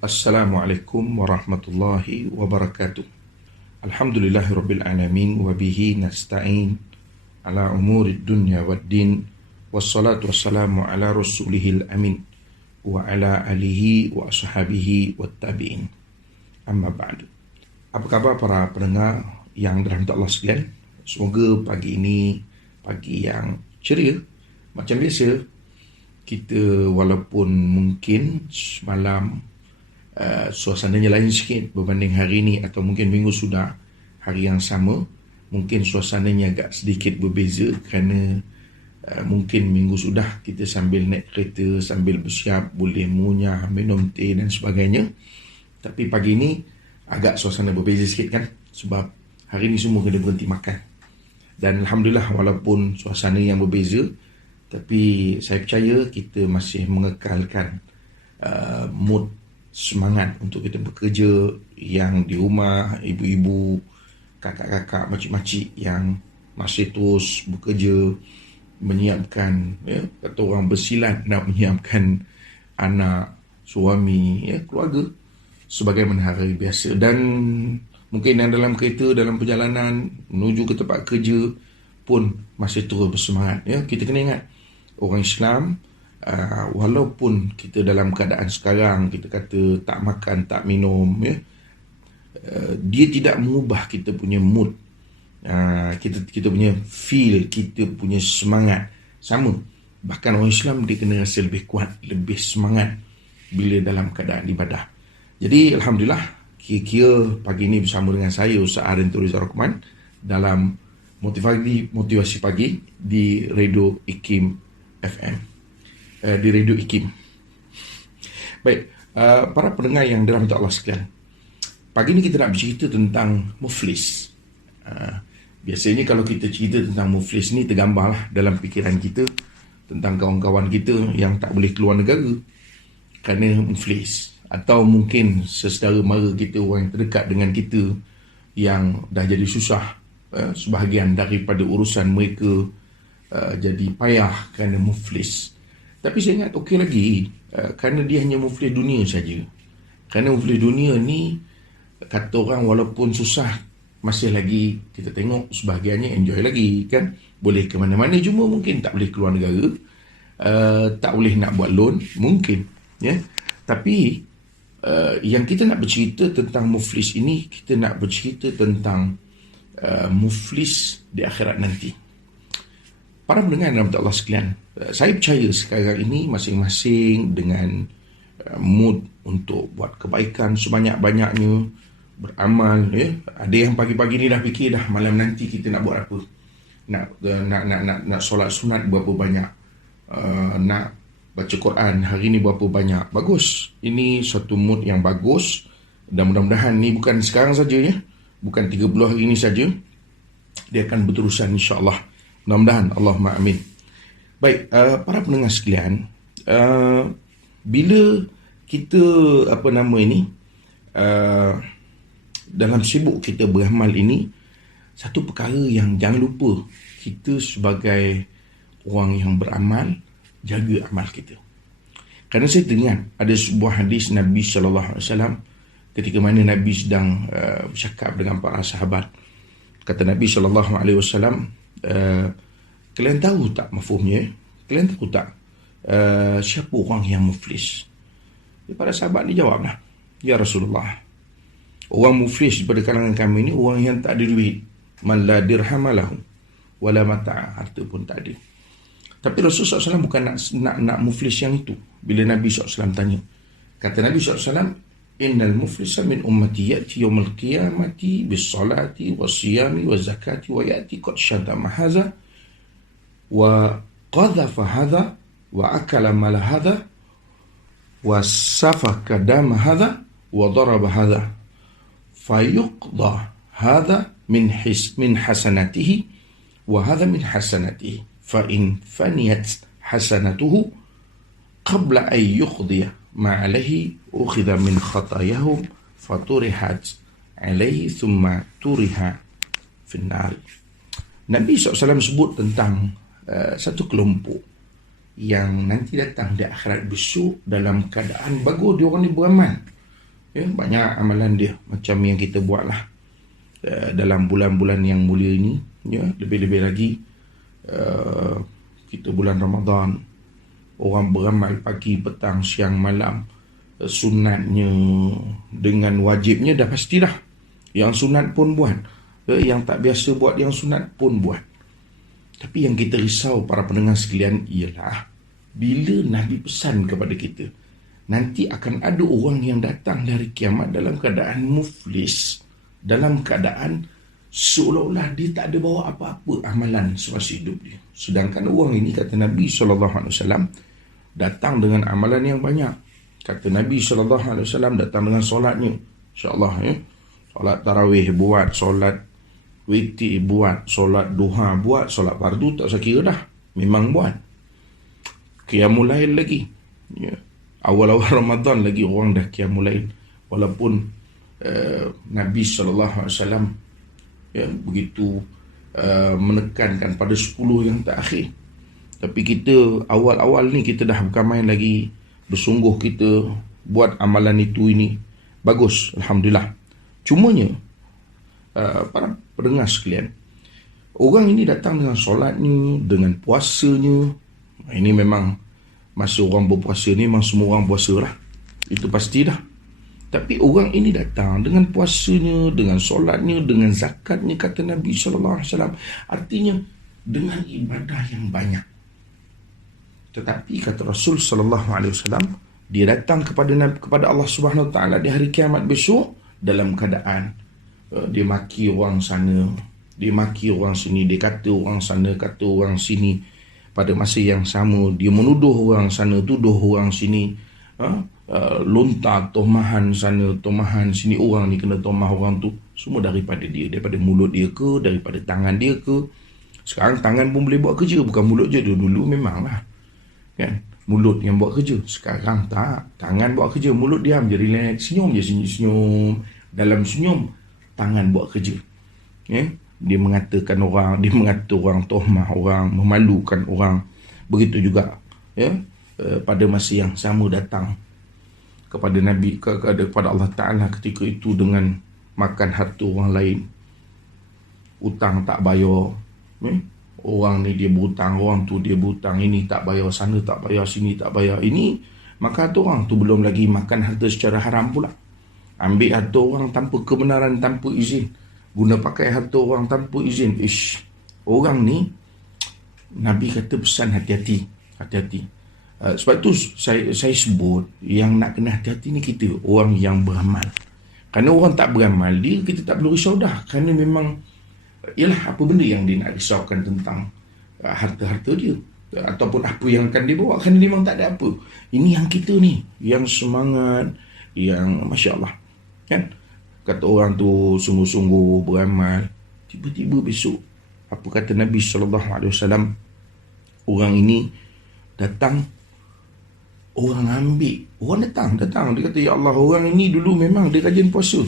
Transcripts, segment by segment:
Assalamualaikum warahmatullahi wabarakatuh. Alhamdulillahirabbil alamin wa bihi nasta'in ala umurid dunya waddin wassalatu wassalamu ala rasulihil amin wa ala alihi wa ashabihi wattabi'in. Amma ba'du. Apa khabar para pendengar yang dirahmati Allah sekalian? Semoga pagi ini pagi yang ceria. Macam biasa, kita walaupun mungkin semalam suasananya lain sikit berbanding hari ini atau mungkin minggu sudah hari yang sama, mungkin suasananya agak sedikit berbeza kerana mungkin minggu sudah kita sambil naik kereta, sambil bersiap, boleh mengunyah, minum teh dan sebagainya. Tapi pagi ini agak suasana berbeza sikit kan, sebab hari ini semua kena berhenti makan. Dan Alhamdulillah, walaupun suasana yang berbeza, tapi saya percaya kita masih mengekalkan mood semangat untuk kita bekerja, yang di rumah, ibu-ibu, kakak-kakak, makcik-makcik yang masih terus bekerja, menyiapkan, kata orang bersilat nak menyiapkan anak, suami, keluarga sebagaimana hari biasa. Dan mungkin yang dalam kereta, dalam perjalanan menuju ke tempat kerja pun masih terus bersemangat. Kita kena ingat, orang Islam, walaupun kita dalam keadaan sekarang kita kata tak makan, tak minum, dia tidak mengubah kita punya mood, kita punya feel, kita punya semangat sama. Bahkan orang Islam dia kena rasa lebih kuat, lebih semangat bila dalam keadaan ibadah. Jadi Alhamdulillah, kira-kira pagi ini bersama dengan saya Ustaz Arianto Rizal Rahman dalam motivasi pagi di Radio IKIM FM. Di Radio IKIM. Baik, para pendengar yang dirahmati Allah sekalian, pagi ini kita nak bercerita tentang muflis. Biasanya kalau kita cerita tentang muflis ni, tergambarlah dalam fikiran kita tentang kawan-kawan kita yang tak boleh keluar negara kerana muflis, atau mungkin sesaudara mara kita, orang yang terdekat dengan kita yang dah jadi susah, sebahagian daripada urusan mereka jadi payah kerana muflis. Tapi saya ingat okey lagi, kerana dia hanya muflis dunia saja. Kerana muflis dunia ni, kata orang walaupun susah, masih lagi kita tengok sebahagiannya enjoy lagi kan. Boleh ke mana-mana, cuma mungkin tak boleh keluar negara, tak boleh nak buat loan, mungkin. Tapi yang kita nak bercerita tentang muflis ini, kita nak bercerita tentang muflis di akhirat nanti. Para pendengar dalam Allah sekalian, saya percaya sekarang ini masing-masing dengan mood untuk buat kebaikan sebanyak-banyaknya, beramal. Ada yang pagi-pagi ni dah fikir dah malam nanti kita nak buat apa, nak solat sunat berapa banyak, nak baca Quran hari ni berapa banyak. Bagus, ini satu mood yang bagus, dan mudah-mudahan ni bukan sekarang saja, bukan 30 hari ini saja, dia akan berterusan insya-Allah. Mudah-mudahan, Allahumma amin. Baik, para pendengar sekalian, bila kita dalam sibuk kita beramal ini, satu perkara yang jangan lupa, kita sebagai orang yang beramal, jaga amal kita. Kerana saya teringat ada sebuah hadis Nabi SAW ketika mana Nabi sedang bercakap dengan para sahabat. Kata Nabi SAW, kalian tahu tak mafhumnya? Kalian tahu tak siapa orang yang muflis? Para sahabat ni jawablah, ya Rasulullah, orang muflis pada kalangan kami ni orang yang tak ada duit, man la dirhamalahu wala mata'a, harta pun tak ada. Tapi Rasulullah SAW bukan nak muflis yang itu. Bila Nabi SAW tanya, kata Nabi SAW, innal muflisa min ummati ya'ti yawmal qiyamati bis salati was siyami was zakati wa ya'ti qad syadama hadha wa qadhafa hadha wa akala mala hadha wa safaka dama hadha wa daraba hadha fayuqda hadha min hasanatihi wa hadha min hasanatihi fa in faniyat hasanatuhu qabla an yuqdiya ma alaihi ukhidha min khatayahum faturihat alaihi thumma turiha finnar. Nabi SAW sebut tentang satu kelompok yang nanti datang di akhirat besok dalam keadaan bagus dia orang ni beramal. Ya, banyak amalan dia macam yang kita buat lah dalam bulan-bulan yang mulia ini. Ya, lebih-lebih lagi kita bulan Ramadan, orang beramal pagi, petang, siang, malam. Sunatnya dengan wajibnya dah pastilah. Yang sunat pun buat, yang tak biasa buat yang sunat pun buat. Tapi yang kita risau para pendengar sekalian ialah bila Nabi pesan kepada kita, nanti akan ada orang yang datang dari kiamat dalam keadaan muflis, dalam keadaan seolah-olah dia tak ada bawa apa-apa amalan semasa hidup dia. Sedangkan orang ini, kata Nabi SAW, datang dengan amalan yang banyak. Kata Nabi SAW, datang dengan solatnya, insyaAllah, ya. Solat tarawih buat, solat witir buat, solat duha buat, solat fardu tak usah kira dah, memang buat. Qiyamul lail lagi, ya. Awal-awal Ramadan lagi orang dah qiyamul lail. Walaupun Nabi SAW begitu menekankan pada 10 yang terakhir, tapi kita awal-awal ni kita dah bukan main lagi, bersungguh kita buat amalan itu ini. Bagus, Alhamdulillah. Cumanya para pendengar sekalian, orang ini datang dengan solatnya, dengan puasanya. Ini memang masa orang berpuasa ni memang semua orang puasa lah, itu pasti dah. Tapi orang ini datang dengan puasanya, dengan solatnya, dengan zakatnya, kata Nabi SAW. Artinya dengan ibadah yang banyak. Tetapi kata Rasul SAW, dia datang kepada Allah Subhanahu Wa Taala di hari kiamat besok dalam keadaan dia maki orang sana, dia maki orang sini, dia kata orang sana, kata orang sini. Pada masa yang sama dia menuduh orang sana, tuduh orang sini, lontar tomahan sana, tomahan sini, orang ni kena tomah orang tu. Semua daripada dia, daripada mulut dia ke, daripada tangan dia ke. Sekarang tangan pun boleh buat kerja, bukan mulut je. Dulu memanglah, kan, mulut yang buat kerja. Sekarang tak, tangan buat kerja, mulut diam je, relax, senyum je, senyum. Dalam senyum, tangan buat kerja. Dia mengatakan orang, dia mengata orang, tohmah orang, memalukan orang. Begitu juga, pada masa yang sama datang kepada Nabi, kepada Allah Ta'ala ketika itu dengan makan harta orang lain. Hutang tak bayar, orang ni dia berhutang, orang tu dia berhutang, ini tak bayar, sana tak bayar, sini tak bayar. Ini maka harta orang tu, belum lagi makan harta secara haram pula. Ambil harta orang tanpa kebenaran, tanpa izin, guna pakai harta orang tanpa izin. Orang ni Nabi kata pesan hati-hati, hati-hati. Sebab tu saya sebut yang nak kena hati-hati ni kita, orang yang beramal. Kerana orang tak beramal, dia kita tak perlu risau dah. Kerana memang ialah apa benda yang dia nak risaukan tentang harta-harta dia, ataupun apa yang akan dia bawa, kerana dia memang tak ada apa. Ini yang kita ni, yang semangat, yang Masya Allah, kan? Kata orang tu sungguh-sungguh beramal, tiba-tiba besok, apa kata Nabi SAW, orang ini datang, orang ambil, orang datang, dia kata, ya Allah, orang ini dulu memang dia rajin puasa,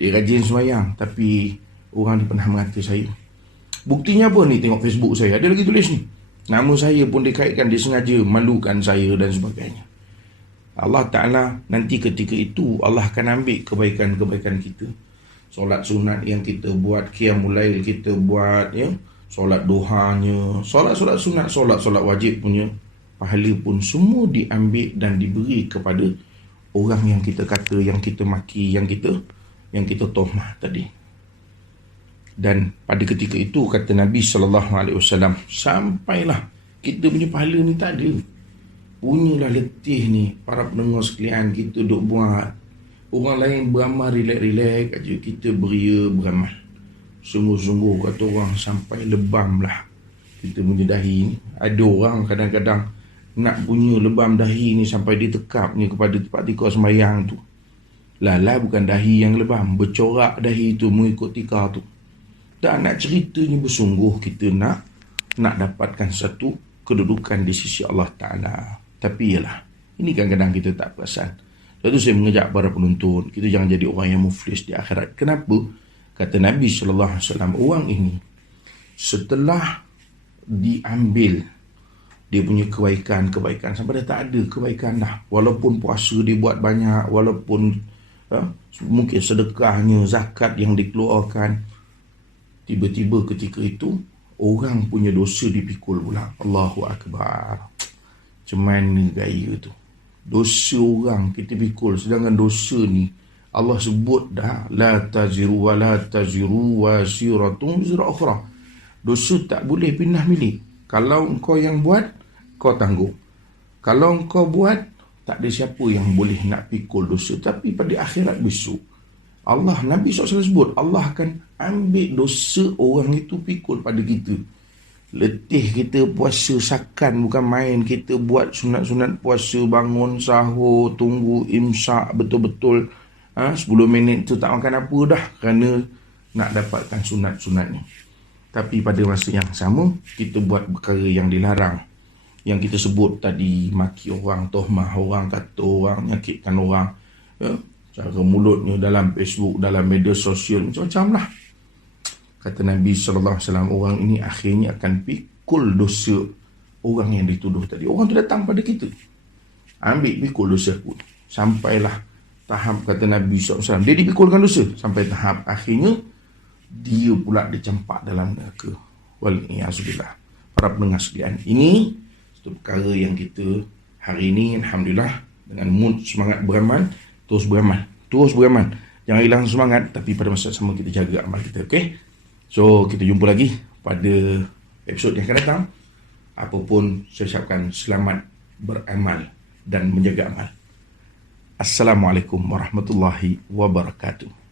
dia rajin sembahyang, tapi orang ni pernah mengata saya. Buktinya apa ni? Tengok Facebook saya, ada lagi tulis ni, nama saya pun dikaitkan, dia sengaja malukan saya dan sebagainya. Allah Ta'ala nanti ketika itu Allah akan ambil kebaikan-kebaikan kita. Solat sunat yang kita buat, qiyamul lail kita buat, ya, solat duhanya, solat-solat sunat, solat-solat wajib punya pahala pun semua diambil dan diberi kepada orang yang kita kata, yang kita maki, yang kita tohmah tadi. Dan pada ketika itu kata Nabi SAW, sampailah kita punya pahala ni tak ada. Punyalah letih ni para pendengar sekalian, kita duk buat, orang lain beramal relax-relax aja, kita beria beramal sungguh-sungguh, kata orang, sampai lebam lah kita punya dahi ni. Ada orang kadang-kadang nak punya lebam dahi ni sampai ditekapnya kepada tempat tikar sembahyang tu. Lala bukan dahi yang lebam, bercorak dahi tu mengikut tikar tu. Dan nak ceritanya bersungguh kita nak dapatkan satu kedudukan di sisi Allah Ta'ala. Tapi ialah, ini kadang-kadang kita tak perasan. Sebab tu saya mengajak para penonton, kita jangan jadi orang yang muflis di akhirat. Kenapa? Kata Nabi SAW, orang ini setelah diambil dia punya kebaikan sampai dah tak ada kebaikan dah. Walaupun puasa dia buat banyak, walaupun mungkin sedekahnya, zakat yang dikeluarkan, tiba-tiba ketika itu orang punya dosa dipikul pula. Allahu Akbar. Macam mana gaya tu? Dosa orang kita pikul, sedangkan dosa ni Allah sebut dah, la taziru wa la taziru wasiratun wizra ukhra. Dosa tak boleh pindah milik. Kalau engkau yang buat, kau tanggung. Kalau engkau buat, tak ada siapa yang boleh nak pikul dosa. Tapi pada akhirat besok, Allah, Nabi SAW sebut, Allah akan ambil dosa orang itu pikul pada kita. Letih kita puasa sakan, bukan main. Kita buat sunat-sunat puasa, bangun sahur, tunggu imsak betul-betul. 10 minit tu tak makan apa dah, kerana nak dapatkan sunat-sunatnya. Tapi pada masa yang sama, kita buat perkara yang dilarang. Yang kita sebut tadi, maki orang, tohmah orang, kata orang, nyakitkan orang. Cara mulutnya dalam Facebook, dalam media sosial, macam-macam lah. Kata Nabi SAW, orang ini akhirnya akan pikul dosa orang yang dituduh tadi. Orang tu datang pada kita, ambil pikul dosa aku. Sampailah tahap, kata Nabi SAW, dia dipikulkan dosa. Sampai tahap akhirnya, dia pula dicempak dalam neraka. Wal'iyazubillah. Para pendengar sekalian, ini satu perkara yang kita hari ini, Alhamdulillah, dengan mood semangat beramal, terus beramal. Jangan hilang semangat, tapi pada masa sama kita jaga amal kita, okey? So, kita jumpa lagi pada episod yang akan datang. Apapun, saya ucapkan selamat beramal dan menjaga amal. Assalamualaikum warahmatullahi wabarakatuh.